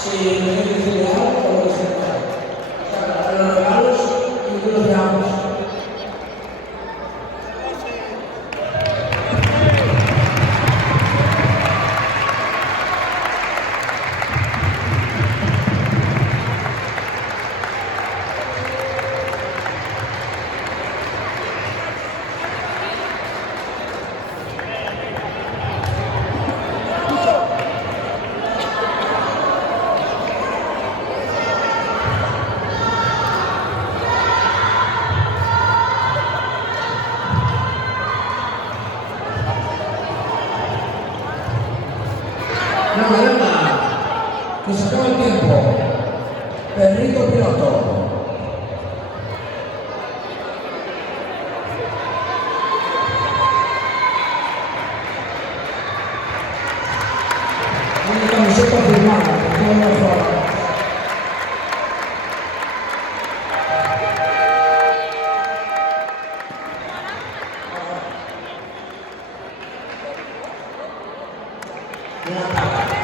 Si no hay que decirle algo o lo que sea. O sea, los regalos y que los veamos. No, Elena, que se acaba el tiempo. Perrito piloto. Una camiseta firmada, por todos los jugadores. Una